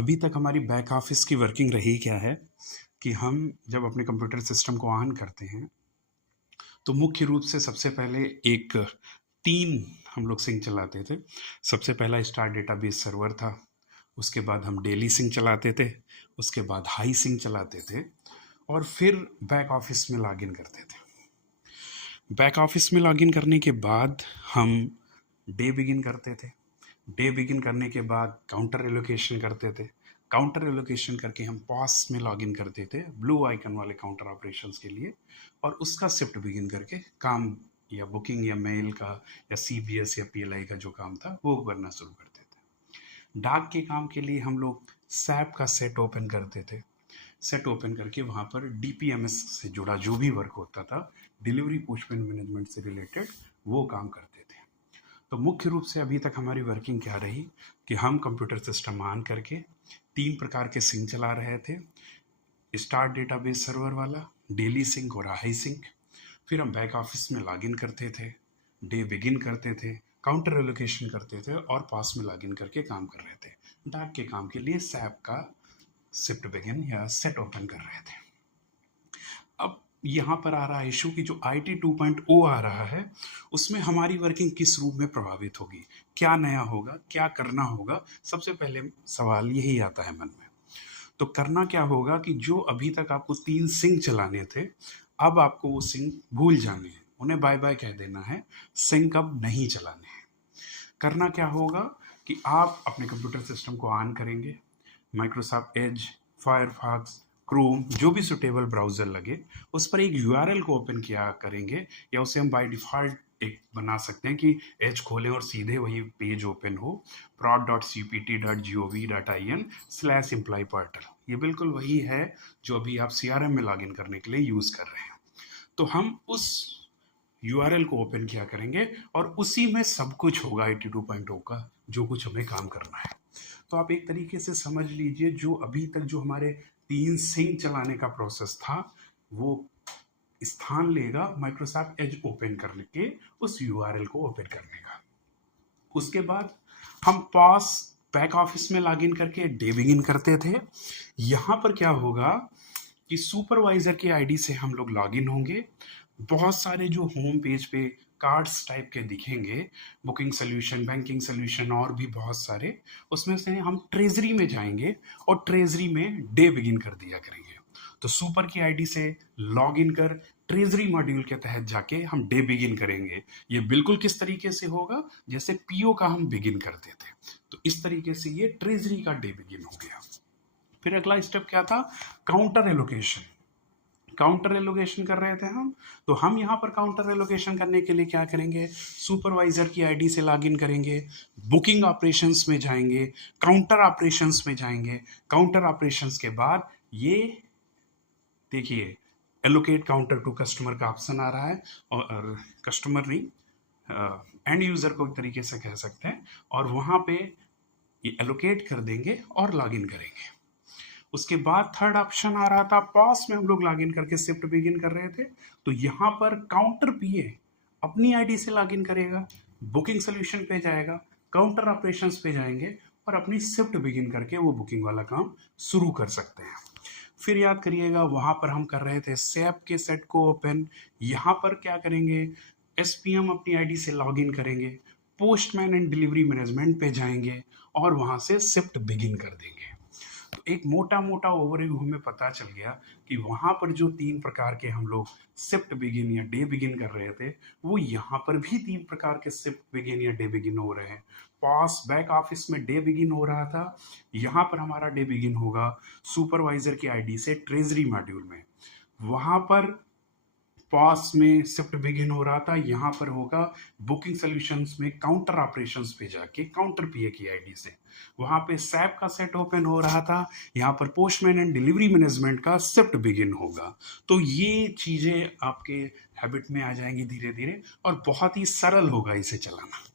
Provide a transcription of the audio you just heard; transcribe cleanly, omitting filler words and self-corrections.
अभी तक हमारी बैक ऑफिस की वर्किंग रही क्या है कि हम जब अपने कंप्यूटर सिस्टम को ऑन करते हैं तो मुख्य रूप से सबसे पहले एक 3 हम लोग सिंक चलाते थे। सबसे पहला स्टार डेटाबेस सर्वर था, उसके बाद हम डेली सिंक चलाते थे, उसके बाद हाई सिंक चलाते थे और फिर बैक ऑफिस में लॉगिन करते थे। बैक ऑफिस में लॉगिन करने के बाद हम डे बिगिन करते थे। डे बिगिन करने के बाद काउंटर एलोकेशन करते थे। काउंटर एलोकेशन करके हम पॉस में लॉगिन करते थे ब्लू आइकन वाले काउंटर ऑपरेशंस के लिए, और उसका शिफ्ट बिगिन करके काम या बुकिंग या मेल का या सीबीएस या पीएलआई का जो काम था वो करना शुरू करते थे। डाक के काम के लिए हम लोग सैप का सेट ओपन करते थे। सेट ओपन करके वहाँ पर डीपीएमएस से जुड़ा जो भी वर्क होता था, डिलीवरी पोस्टमेंट मैनेजमेंट से रिलेटेड, वो काम करते थे। तो मुख्य रूप से अभी तक हमारी वर्किंग क्या रही कि हम कंप्यूटर सिस्टम ऑन करके 3 प्रकार के सिंक चला रहे थे। स्टार डेटाबेस सर्वर वाला, डेली सिंक और हाई सिंक। फिर हम बैक ऑफिस में लॉगिन करते थे, डे बिगिन करते थे, काउंटर एलोकेशन करते थे और पास में लॉगिन करके काम कर रहे थे। डाक के काम के लिए सैप का शिफ्ट बिगिन या सेट ओपन कर रहे थे। अब यहाँ पर आ रहा है इशू कि जो IT 2.0 आ रहा है उसमें हमारी वर्किंग किस रूप में प्रभावित होगी, क्या नया होगा, क्या करना होगा। सबसे पहले सवाल यही आता है मन में। तो करना क्या होगा कि जो अभी तक आपको 3 सिंक चलाने थे, अब आपको वो सिंक भूल जाने हैं, उन्हें बाय बाय कह देना है, सिंक अब नहीं चलाने हैं। करना क्या होगा कि आप अपने कंप्यूटर सिस्टम को ऑन करेंगे, माइक्रोसॉफ्ट एज, फायरफॉक्स, क्रोम, जो भी सुटेबल ब्राउज़र लगे उस पर एक URL को ओपन किया करेंगे, या उसे हम बाय डिफ़ॉल्ट एक बना सकते हैं कि एज खोलें और सीधे वही पेज ओपन हो, prod.cpt.gov.in/employee portal। ये बिल्कुल वही है जो अभी आप CRM में लॉगिन करने के लिए यूज़ कर रहे हैं। तो हम उस URL को ओपन किया करेंगे और उसी में सब कुछ होगा IT 2.0 का, जो कुछ हमें काम करना है। तो आप एक तरीके से समझ लीजिए जो अभी तक जो हमारे 3 सिंक चलाने का प्रोसेस था वो स्थान लेगा माइक्रोसॉफ्ट एज ओपन करने के उस URL को ओपन करने का। उसके बाद हम पास बैक ऑफिस में लॉगिन करके डे बिगिन करते थे। यहाँ पर क्या होगा कि सुपरवाइजर की आईडी से हम लोग लॉगिन होंगे। बहुत सारे जो होम पेज पे कार्ड्स टाइप के दिखेंगे, बुकिंग सोल्यूशन, बैंकिंग सोल्यूशन और भी बहुत सारे, उसमें से हम ट्रेजरी में जाएंगे और ट्रेजरी में डे बिगिन कर दिया करेंगे। तो सुपर की आईडी से लॉग इन कर ट्रेजरी मॉड्यूल के तहत जाके हम डे बिगिन करेंगे। ये बिल्कुल किस तरीके से होगा जैसे पीओ का हम बिगिन करते थे, तो इस तरीके से ये ट्रेजरी का डे बिगिन हो गया। फिर अगला स्टेप क्या था, काउंटर एलोकेशन। काउंटर एलोकेशन कर रहे थे हम, तो हम यहाँ पर काउंटर एलोकेशन करने के लिए क्या करेंगे, सुपरवाइजर की आईडी से लॉगिन करेंगे, बुकिंग ऑपरेशंस में जाएंगे, काउंटर ऑपरेशंस में जाएंगे। काउंटर ऑपरेशंस के बाद ये देखिए एलोकेट काउंटर टू कस्टमर का ऑप्शन आ रहा है, और कस्टमर नहीं, एंड यूज़र को एक तरीके से कह सकते हैं, और वहाँ पे ये एलोकेट कर देंगे और लॉगिन करेंगे। उसके बाद थर्ड ऑप्शन आ रहा था, पॉस में हम लोग लॉगिन करके शिफ्ट बिगिन कर रहे थे, तो यहाँ पर काउंटर पीए अपनी आईडी से लॉगिन करेगा, बुकिंग सोल्यूशन पे जाएगा, काउंटर ऑपरेशंस पे जाएंगे और अपनी शिफ्ट बिगिन करके वो बुकिंग वाला काम शुरू कर सकते हैं। फिर याद करिएगा वहाँ पर हम कर रहे थे सैप के सेट को ओपन। यहाँ पर क्या करेंगे, SPM अपनी आईडी से लॉगिन करेंगे, पोस्टमैन एंड डिलीवरी मैनेजमेंट पे जाएंगे और वहाँ से शिफ्ट बिगिन कर देंगे। तो एक मोटा मोटा ओवरव्यू हमें पता चल गया कि वहाँ पर जो 3 प्रकार के हम लोग शिफ्ट बिगिन या डे बिगिन कर रहे थे, वो यहाँ पर भी 3 प्रकार के शिफ्ट बिगिन या डे बिगिन हो रहे हैं। पास बैक ऑफिस में डे बिगिन हो रहा था, यहाँ पर हमारा डे बिगिन होगा सुपरवाइजर की आईडी से ट्रेजरी मॉड्यूल में। वहाँ पर पास में शिफ्ट बिगिन हो रहा था, यहाँ पर होगा बुकिंग सोल्यूशंस में काउंटर ऑपरेशंस पे जाके काउंटर पीए की आईडी से। वहाँ पे सैप का सेट ओपन हो रहा था, यहाँ पर पोस्टमैन एंड डिलीवरी मैनेजमेंट का शिफ्ट बिगिन होगा। तो ये चीज़ें आपके हैबिट में आ जाएंगी धीरे धीरे और बहुत ही सरल होगा इसे चलाना।